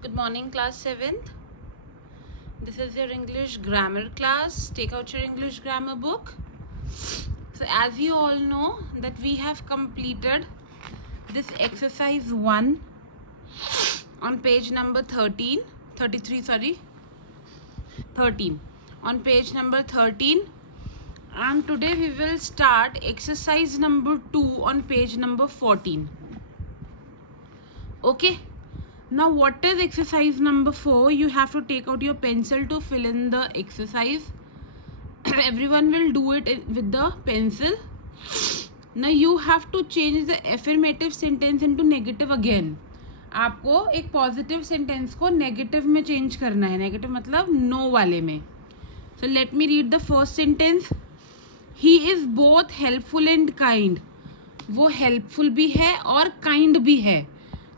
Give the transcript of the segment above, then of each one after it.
Good morning, class 7th. This is your English grammar class. Take out your English grammar book. So as you all know that we have completed this exercise 1 on page number 13 on page number 13, and today we will start exercise number 2 on page number 14. Okay. Now what is exercise number 4? You have to take out your pencil to fill in the exercise. Everyone will do it with the pencil. Now you have to change the affirmative sentence into negative again. आपको एक positive sentence को negative में change करना है. Negative मतलब no वाले में. So let me read the first sentence. He is both helpful and kind. वो हेल्पफुल भी है और काइंड भी है.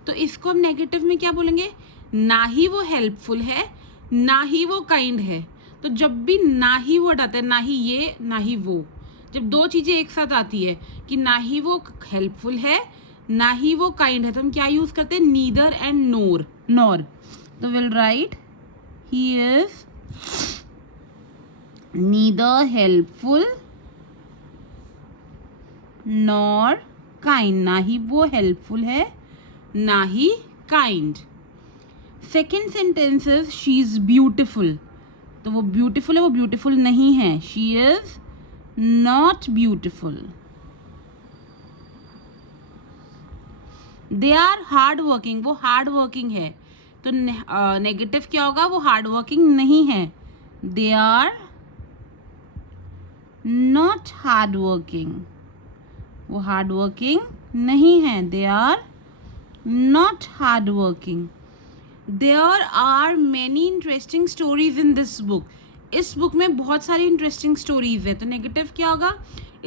तो इसको हम नेगेटिव में क्या बोलेंगे? ना ही वो हेल्पफुल है, ना ही वो काइंड है. तो जब भी ना ही वर्ड आता है, ना ही ये ना ही वो, जब दो चीज़ें एक साथ आती है कि ना ही वो हेल्पफुल है ना ही वो काइंड है, तो हम क्या यूज़ करते हैं? Neither and nor. तो will write he is neither helpful nor kind. ना ही वो हेल्पफुल है ना ही kind. Second sentence is she is beautiful. तो वो ब्यूटिफुल है, वो ब्यूटिफुल नहीं है. She is not beautiful. They are hard working. वो हार्ड वर्किंग है. तो नेगेटिव क्या होगा? वो हार्ड वर्किंग नहीं है. They are not hard working. वो हार्ड वर्किंग नहीं है. They are not hard working. There are many interesting stories in this book. इस बुक में बहुत सारी इंटरेस्टिंग स्टोरीज है. तो नेगेटिव क्या होगा?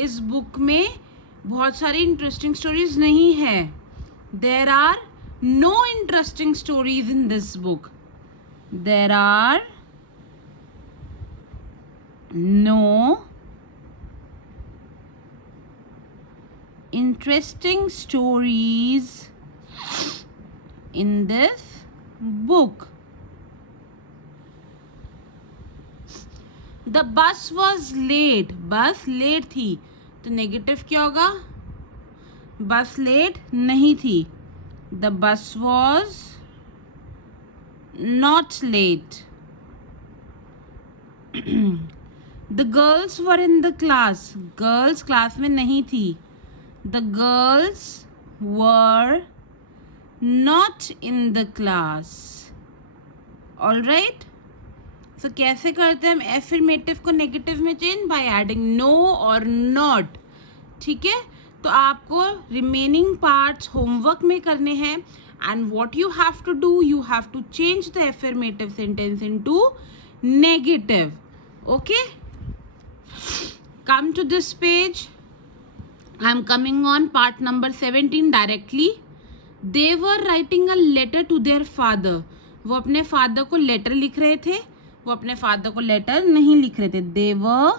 इस बुक में बहुत सारी इंटरेस्टिंग स्टोरीज नहीं है. There are no interesting stories in this book. There are no interesting stories in this book. The bus was late. बस लेट थी. तो नेगेटिव क्या होगा? बस लेट नहीं थी. The bus was not late. The girls were in the class. Girls class में नहीं थी. The girls were not in the class. All right. So कैसे करते हैं हम एफर्मेटिव को नेगेटिव में चेंज? बाय एडिंग नो और नॉट. ठीक है. तो आपको रिमेनिंग पार्ट्स होमवर्क में करने हैं. And what you have to do, you have to change the affirmative sentence into negative. Okay. Come to this page. I am coming on part number 17 directly. They were writing a letter to their father. वो अपने father को letter लिख रहे थे. वो अपने father को letter नहीं लिख रहे थे. They were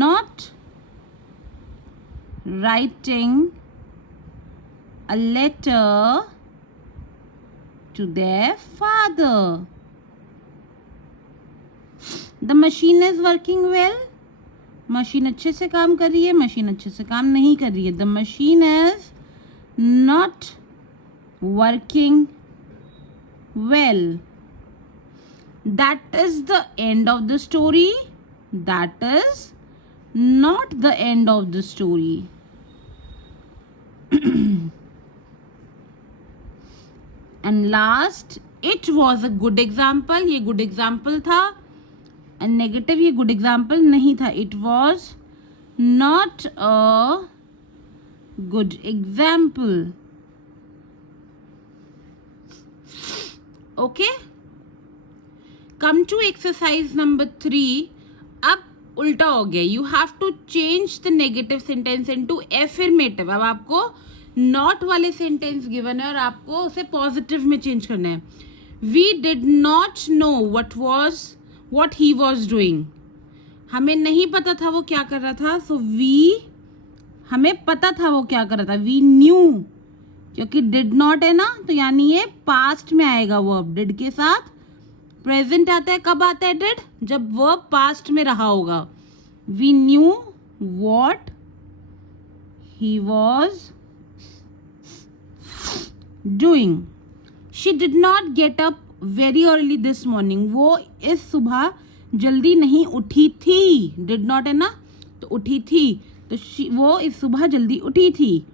not writing a letter to their father. The machine is working well. Machine अच्छे से काम कर रही है. मशीन अच्छे से काम नहीं कर रही है. The machine is not working well. That is the end of the story. That is not the end of the story. And last, it was a good example. ये गुड एग्जाम्पल था. And negative ये good example नहीं था. It was not a good example. Okay. Come to exercise number 3. अब उल्टा हो गया. You have to change the negative sentence into affirmative. अब आपको नॉट वाले सेंटेंस गिवन है और आपको उसे पॉजिटिव में चेंज करना है. We did not know what he was doing. हमें नहीं पता था वो क्या कर रहा था. सो हमें पता था वो क्या कर रहा था. वी न्यू क्योंकि डिड नॉट है ना, तो यानी ये पास्ट में आएगा वर्ब। डिड के साथ प्रेजेंट आता है, कब आता है डिड? जब वर्ब पास्ट में रहा होगा। We knew what he was doing. She did not get up very early this morning. वो इस सुबह जल्दी नहीं उठी थी। डिड नॉट है ना, तो उठी थी, तो वो इस सुबह जल्दी उठी थी।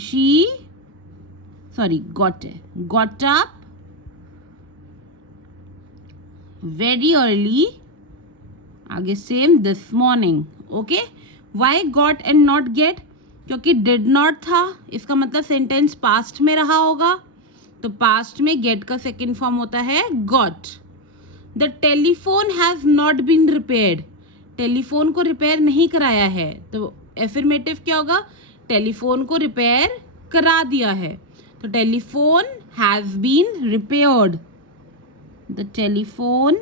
She got up very early, आगे same this morning. Okay, why got and not get? क्योंकि डिड नॉट था, इसका मतलब सेंटेंस पास्ट में रहा होगा, तो पास्ट में गेट का सेकेंड फॉर्म होता है got. The telephone has not been repaired. Telephone को रिपेयर नहीं कराया है, तो एफर्मेटिव क्या होगा? टेलीफोन को रिपेयर करा दिया है, तो telephone has been repaired. The telephone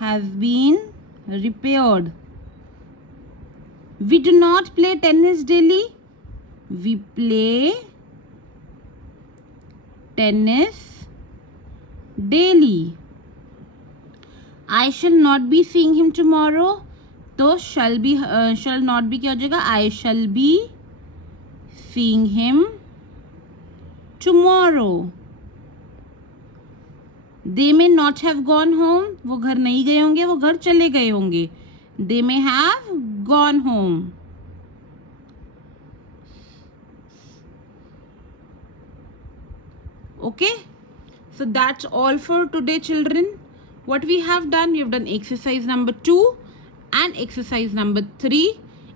has been repaired. We do not play tennis daily. We play tennis daily. I shall not be seeing him tomorrow. तो shall not be क्या हो जाएगा? I shall be seeing him tomorrow. They may not have gone home. वो घर नहीं गए होंगे, वो घर चले गए होंगे। They may have gone home. Okay, so that's all for today, children. What we have done exercise number 2 and exercise number 3,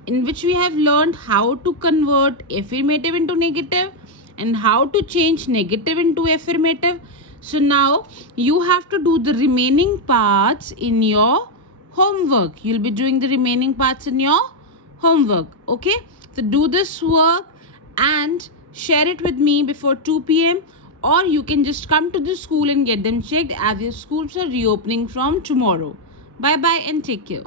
in which we have learned how to convert affirmative into negative and how to change negative into affirmative. So now you have to do the remaining parts in your homework. You'll be doing the remaining parts in your homework. Okay, so do this work and share it with me before 2 p.m. or you can just come to the school and get them checked, as your schools are reopening from tomorrow. Bye bye and take care.